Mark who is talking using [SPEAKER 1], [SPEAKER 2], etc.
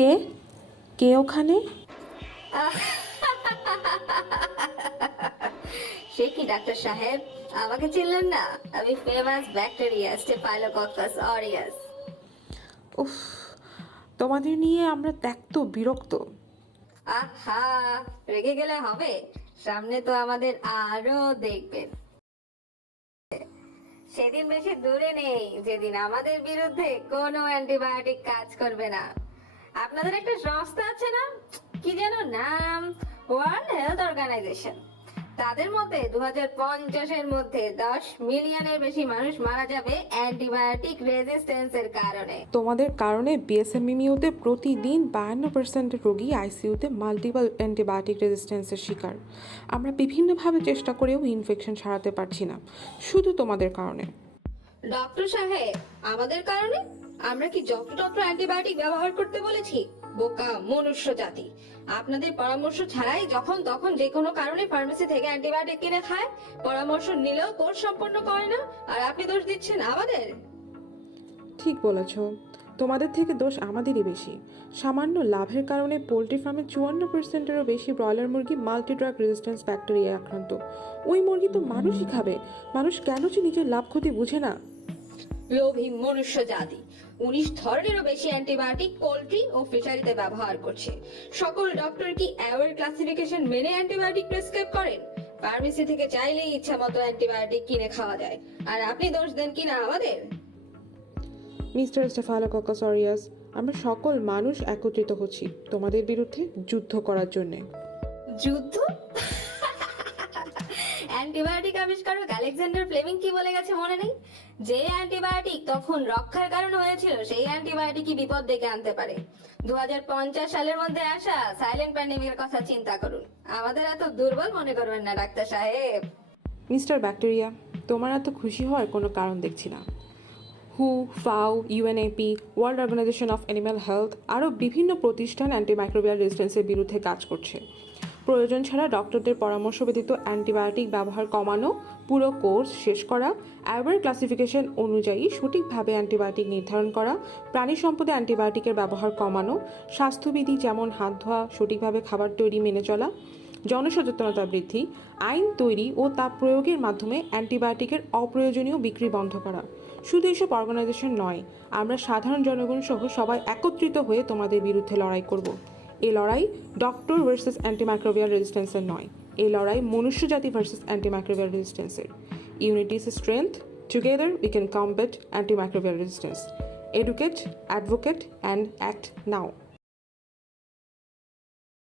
[SPEAKER 1] কে? কে ওখানে?
[SPEAKER 2] সে কি ডাক্তার সাহেব? আমাকে চিনলেন না। আমি ফেমাস ব্যাকটেরিয়া স্টেফাইলোককাস অরিয়াস
[SPEAKER 1] উফ তোমাদের নিয়ে আমরা ত্যক্ত বিরক্ত।
[SPEAKER 2] আহা রেগে গেলে হবে। সামনে তো আমাদের আরও দেখবেন। সেদিন বেশি দূরে নেই। যেদিন আমাদের বিরুদ্ধে কোনো অ্যান্টিবায়োটিক কাজ করবে না। আপনাদের একটা সংস্থা আছে না? কি যেন নাম? ওয়ার্ল্ড হেলথ অর্গানাইজেশন তাদের মধ্যে দু হাজার মধ্যে দশ মিলিয়নের বেশি মানুষ মারা যাবে অ্যান্টিবায়োটিক রেজিস্ট্যান্সের কারণে।
[SPEAKER 1] তোমাদের কারণে বিএসএমইউতে প্রতিদিন বায়ান্ন পার্সেন্ট রোগী আইসিইউতে মাল্টিপল অ্যান্টিবায়োটিক রেজিস্ট্যান্সের শিকার। আমরা বিভিন্নভাবে চেষ্টা করেও ইনফেকশন সারাতে পারছি না। শুধু তোমাদের কারণে।
[SPEAKER 2] ডক্টর সাহেব আমাদের কারণে? আমরা কি যত্র তত্র অ্যান্টিবায়োটিক ব্যবহার করতে বলেছি? বোকা মনুষ্য জাতি। আপনাদের পরামর্শ ছাড়াই যখন তখন যে কোনো কারণে ফার্মেসি থেকে অ্যান্টিবায়োটিক কিনে খায়। পরামর্শ নিলেও কোর্স সম্পন্ন করে না। আর আপনি দোষ দিচ্ছেন আমাদের?
[SPEAKER 1] ঠিক বলেছ। তোমাদের থেকে দোষ আমাদেরই বেশি। সামান্য লাভের কারণে পোলট্রি ফার্মে চুয়ান্ন পার্সেন্টেরও বেশি ব্রয়লার মুরগি মাল্টি ড্রাগ রেজিস্ট্যান্স ব্যাকটেরিয়ায় আক্রান্ত। ওই মুরগি তো মানুষই খাবে। মানুষ কেন যে নিজের লাভ ক্ষতি বুঝে না?
[SPEAKER 2] লোভী মনুষ্য জাতি। উনিশ ধরনেরও বেশি অ্যান্টিবায়োটিক পোল্ট্রি ও ফিশারিতে ব্যবহার করছে। সকল ডক্টর কি অ্যাওয়ার ক্লাসিফিকেশন মেনে অ্যান্টিবায়োটিক প্রেসক্রাইব করেন? ফার্মেসি থেকে চাইলেই ইচ্ছা মতো অ্যান্টিবায়োটিক কিনে খাওয়া যায়। আর আপনি দোষ দেন কিনা আমাদের?
[SPEAKER 1] মিস্টার স্টেফালোককাস অরিয়াস আমরা সকল মানুষ একত্রিত হচ্ছি তোমাদের বিরুদ্ধে যুদ্ধ করার জন্যে।
[SPEAKER 2] যুদ্ধ? অ্যান্টিবায়োটিক আবিষ্কারক আলেকজান্ডার ফ্লেমিং কি বলে গেছে মনে নেই? যে অ্যান্টিবায়োটিক তখন রক্ষার কারণ হয়েছিল, সেই অ্যান্টিবায়োটিকই বিপদ ডেকে আনতে পারে। দু হাজার পঞ্চাশ সালের মধ্যে আসা সাইলেন্ট প্যান্ডেমিকের কথা চিন্তা করুন। আমাদের এত দুর্বল মনে করবেন না, ডাক্তার সাহেব।
[SPEAKER 1] মিস্টার ব্যাকটেরিয়া, তোমার এত খুশি হওয়ার কোনো কারণ দেখছি না। হু FAO UNEP world organisation of animal health, আরও বিভিন্ন প্রতিষ্ঠান অ্যান্টিমাইক্রোবিয়াল রেজিস্ট্যান্সের বিরুদ্ধে কাজ করছে। প্রয়োজন ছাড়া ডক্টরদের পরামর্শ ব্যতীত অ্যান্টিবায়োটিক ব্যবহার কমানো, পুরো কোর্স শেষ করা অ্যাওয়ার ক্লাসিফিকেশন অনুযায়ী সঠিকভাবে অ্যান্টিবায়োটিক নির্ধারণ করা, প্রাণী সম্পদে অ্যান্টিবায়োটিকের ব্যবহার কমানো, স্বাস্থ্যবিধি যেমন হাত ধোয়া, সঠিকভাবে খাবার তৈরি মেনে চলা, জনসচেতনতা বৃদ্ধি, আইন তৈরি ও তা প্রয়োগের মাধ্যমে অ্যান্টিবায়োটিকের অপ্রয়োজনীয় বিক্রি বন্ধ করা। শুধু এসব অর্গানাইজেশন নয়, আমরা সাধারণ জনগণ সহ সবাই একত্রিত হয়ে তোমাদের বিরুদ্ধে লড়াই করব। এই লড়াই ডক্টর ভার্সেস অ্যান্টিমাইক্রোবিয়াল রেজিস্ট্যান্সের নয়। এই লড়াই মনুষ্যজাতি ভার্সেস অ্যান্টিমাইক্রোবিয়াল রেজিস্ট্যান্সের unity is strength together we can combat antimicrobial resistance educate advocate and act now